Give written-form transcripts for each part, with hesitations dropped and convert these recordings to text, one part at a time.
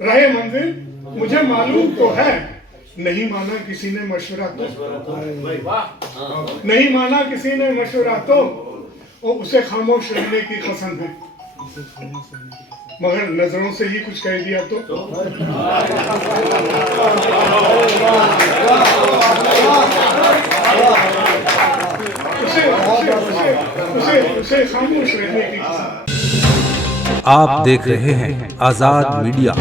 रहे मंजिल मुझे मालूम तो है, नहीं माना किसी ने मशवरा तो, नहीं माना किसी ने मशवरा तो, और उसे खामोश रहने की कसम है, मगर नजरों से ही कुछ कह दिया तो। उसे खामोश रहने की कसम। आप देख रहे हैं आजाद मीडिया।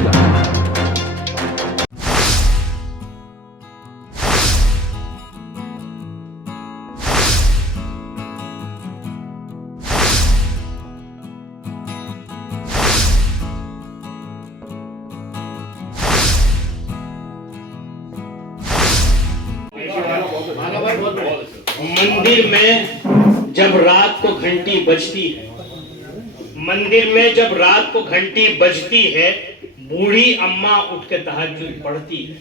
मंदिर में जब रात को घंटी बजती है, मंदिर में जब रात को घंटी बजती है, बूढ़ी अम्मा उठ के तहज्जुद पढ़ती है।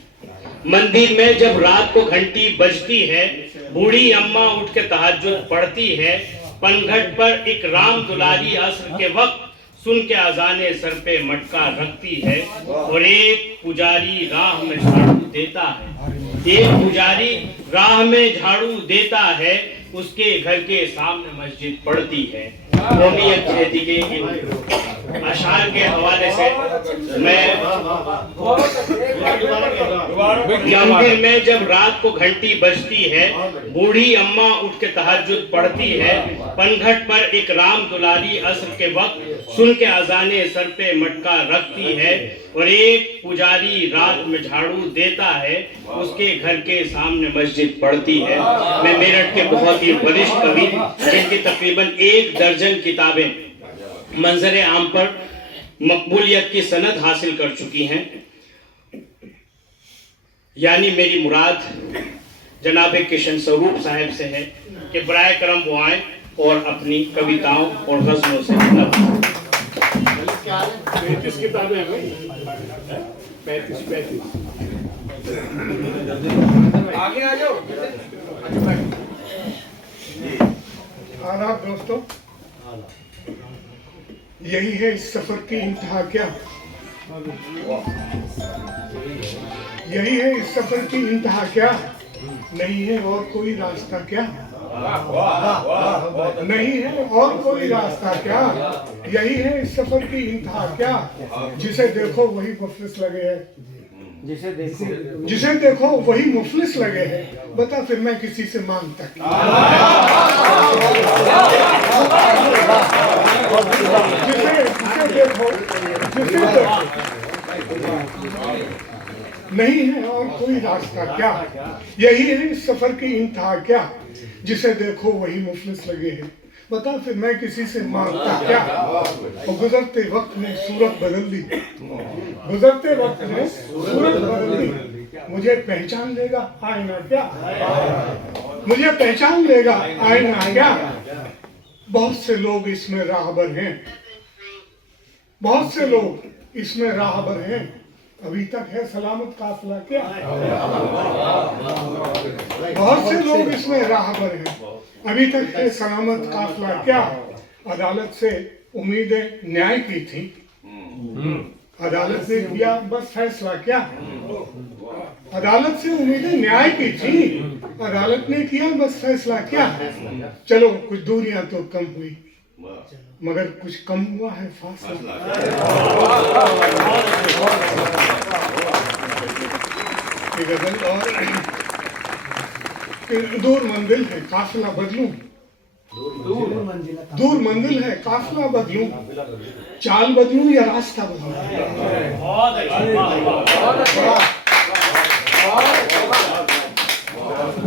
मंदिर में जब रात को घंटी बजती है, बूढ़ी अम्मा उठ के तहज्जुद पढ़ती है। पनघट पर एक राम दुलारी असर के वक्त सुन के अजाने सर पे मटका रखती है, और एक पुजारी राह में झाड़ू देता है। एक पुजारी राह में झाड़ू देता है, उसके घर के सामने मस्जिद पड़ती है। रोमियत खेती के इन अशार के हवाले से मैं मंदिर में जब रात को घंटी बजती है, बूढ़ी अम्मा उठ के तहज्जुद पढ़ती है। पनघट पर एक राम दुलारी असर के वक्त सुन के अजाने सर पे मटका रखती है, और एक पुजारी रात में झाड़ू देता है, उसके घर के सामने मस्जिद पड़ती है। मैं मेरठ के बहुत ही वरिष्ठ कवि जिनकी तकरीबन 1 दर्जन किताबें मंजर आम पर मकबूलियत की सनद हासिल कर चुकी हैं, यानी मेरी मुराद जनाब किशन स्वरूप साहब से है कि बराए करम वो आए और अपनी कविताओं और गज़लों से 35 किताबें हैं भाई, 35 आगे आ जाओ। आदाब दोस्तों, यही है इस सफर की इंतहा क्या, यही है इस सफर की इंतहा क्या, नहीं है और कोई रास्ता क्या, नहीं है और कोई रास्ता क्या, यही है इस सफर की इंतहा क्या, जिसे देखो वही मुफलिस लगे है, जिसे देखो वही मुफलिस लगे है, बता फिर मैं किसी से मांगता क्या। जिसे देखो नहीं है और कोई रास्ता क्या, यही है इस सफर की इंतहा क्या, जिसे देखो वही मुफलिस लगे हैं, बता फिर मैं किसी से मांगता क्या। और गुजरते वक्त ने सूरत बदल दी, गुजरते वक्त ने सूरत बदल दी, मुझे पहचान लेगा आईना क्या, मुझे पहचान लेगा आईना क्या। बहुत से लोग इसमें राहबर हैं, बहुत से लोग इसमें राहबर हैं, अभी तक है सलामत काफिला क्या। बहुत से लोग इसमें राहबर हैं, अभी तक है सलामत काफिला क्या। अदालत से उम्मीदें न्याय की थी, अदालत ने किया बस फैसला क्या। अदालत से उम्मीदें न्याय की थी, अदालत ने किया बस फैसला क्या। चलो कुछ दूरियां तो कम हुई, मगर कुछ कम हुआ है फासला। और दूर मंजिल है काफिला बदलूं, दूर मंजिल है काफिला बदलूं, चाल बदलूं या रास्ता बदलूं।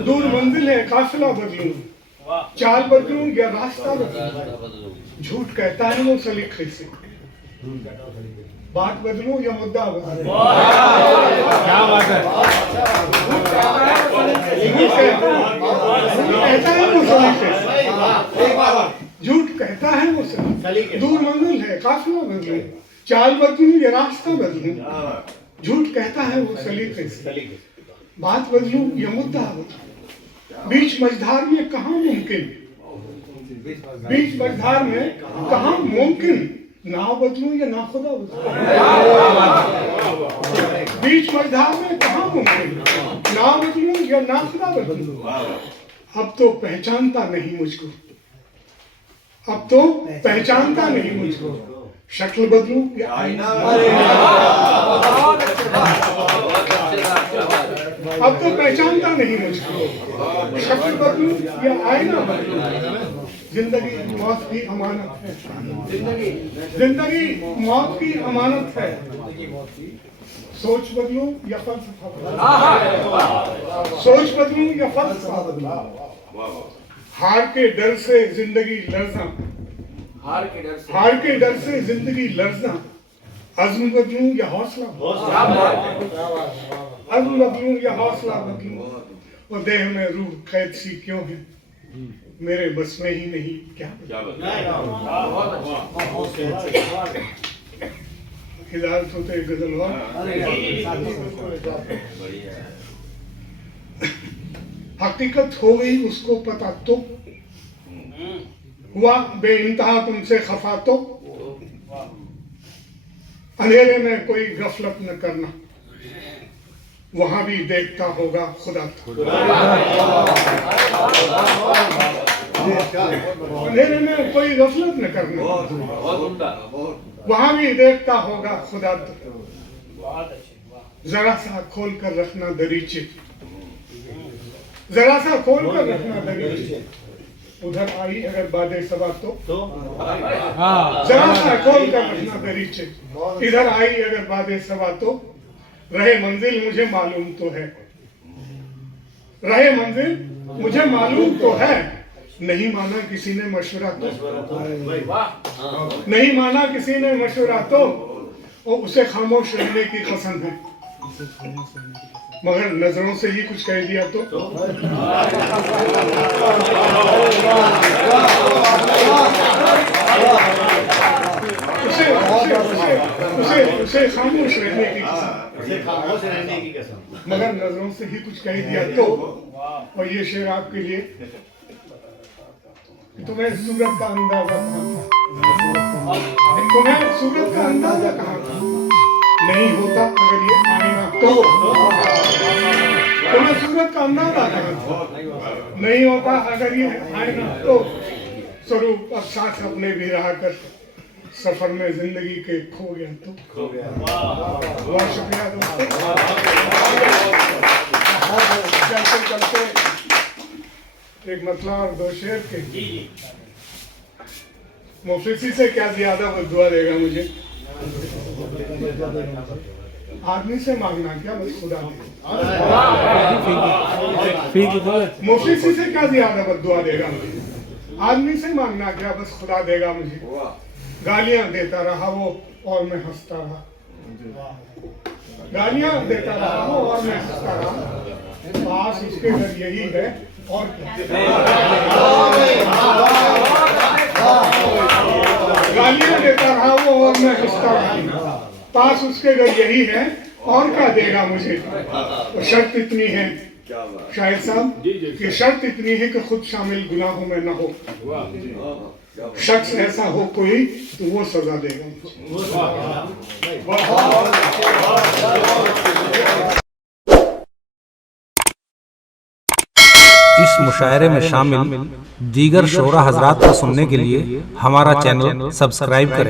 दूर मंजिल है काफिला बदलूं, चाल बदलूं या रास्ता बदलूं। झूठ कहता है वो सलीके से, बात बदलूं या मुद्दा बदलूं। क्या बात है। कहता है वो सलीके से, झूठ कहता है वो सलीके। दूर मंजिल है काफिला बदलूं, चाल बदलूं या रास्ता बदलूं। झूठ कहता है वो सलीके से, बात बदलूं या मुद्दा बदलूं। बीच मझधार में कहाँ मुमकिन, बीच मझधार में कहाँ मुमकिन, नाव बदलूं या नाखुदा बदलूं। और ना खुदा बदलूं। अब तो पहचानता नहीं मुझको, अब तो पहचानता नहीं मुझको, शक्ल बदलूं या आईना, अब तो पहचानता नहीं मुझको, शक्ल बदलूं या आईना बदलूं। जिंदगी मौत की अमानत है, जिंदगी मौत की अमानत है। सोच बदलूं या फलसफा बदलूं, सोच बदलूं या फलसफा बदलूं। हार के डर से जिंदगी लड़ना, हार के डर से जिंदगी लड़ना। अज़्म बदलूं या हौसला, अज़्म बदलूं या हौसला बदलूं। और देह में रूह कैद सी क्यों है, मेरे बस में ही नहीं क्या हिदायत होते गजल और हकीकत हो गई उसको पता तो, हुआ बेइंतहा तुमसे खफा तो। अंधेरे में कोई गफलत न करना, वहां भी देखता होगा खुदा तो। अंधेरे में कोई गफलत न करना, वहां भी देखता होगा खुदा तो। जरा सा खोल कर रखना दरीचे, जरा सा खोल कर रखना दरीचे। उधर आई अगर बादे सबा तो, जरा सा खोल कर रखना दरीचे। इधर आई अगर बादे सबा तो, रहे मंजिल मुझे मालूम तो है, रहे मंजिल मुझे मालूम तो है। नहीं माना किसी ने मशवरा तो, नहीं माना किसी ने मशवरा तो, और उसे खामोश रहने की कसम है। मगर नजरों से ही कुछ कह दिया तो, उसे खामोश रहने की कसम, मगर नजरों से ही कुछ कह दिया तो। और ये शेर आपके लिए, तुम्हें सूरत का अंदाजा कहाँ था, तुम्हें सूरत का अंदाजा कहाँ था। नहीं होता अगर ये आईना तो, तुम्हें सूरत का अंदाजा कहाँ था। नहीं होता अगर ये आईना तो। स्वरूप अब साथ अपने भी रहा कर, सफर में जिंदगी के खो गया तो। बहुत शुक्रिया दोस्तों। चलते चलते एक मतला और दो शेर के। मुफलिसी से क्या ज्यादा बद्दुआ देगा मुझे, आदमी से मांगना क्या बस खुदा दे। मुफलिसी से क्या ज्यादा बद्दुआ देगा मुझे, आदमी से मांगना क्या बस खुदा देगा मुझे। गालियां देता रहा वो और मैं हंसता रहा, गालियां देता रहा वो और मैं हंसता रहा। पास इसके घर यही है और क्या, गालियां देता रहा वो और मैं हंसता रहा। पास उसके घर यही है और क्या देगा मुझे। तो शर्त इतनी है शाहिद साहब, कि शर्त इतनी है कि खुद शामिल गुनाहों में न हो। शख्स ऐसा हो कोई तो वो सजा देगा। इस मुशायरे में शामिल दीगर शोरा हजरात को सुनने के लिए हमारा चैनल सब्सक्राइब करें।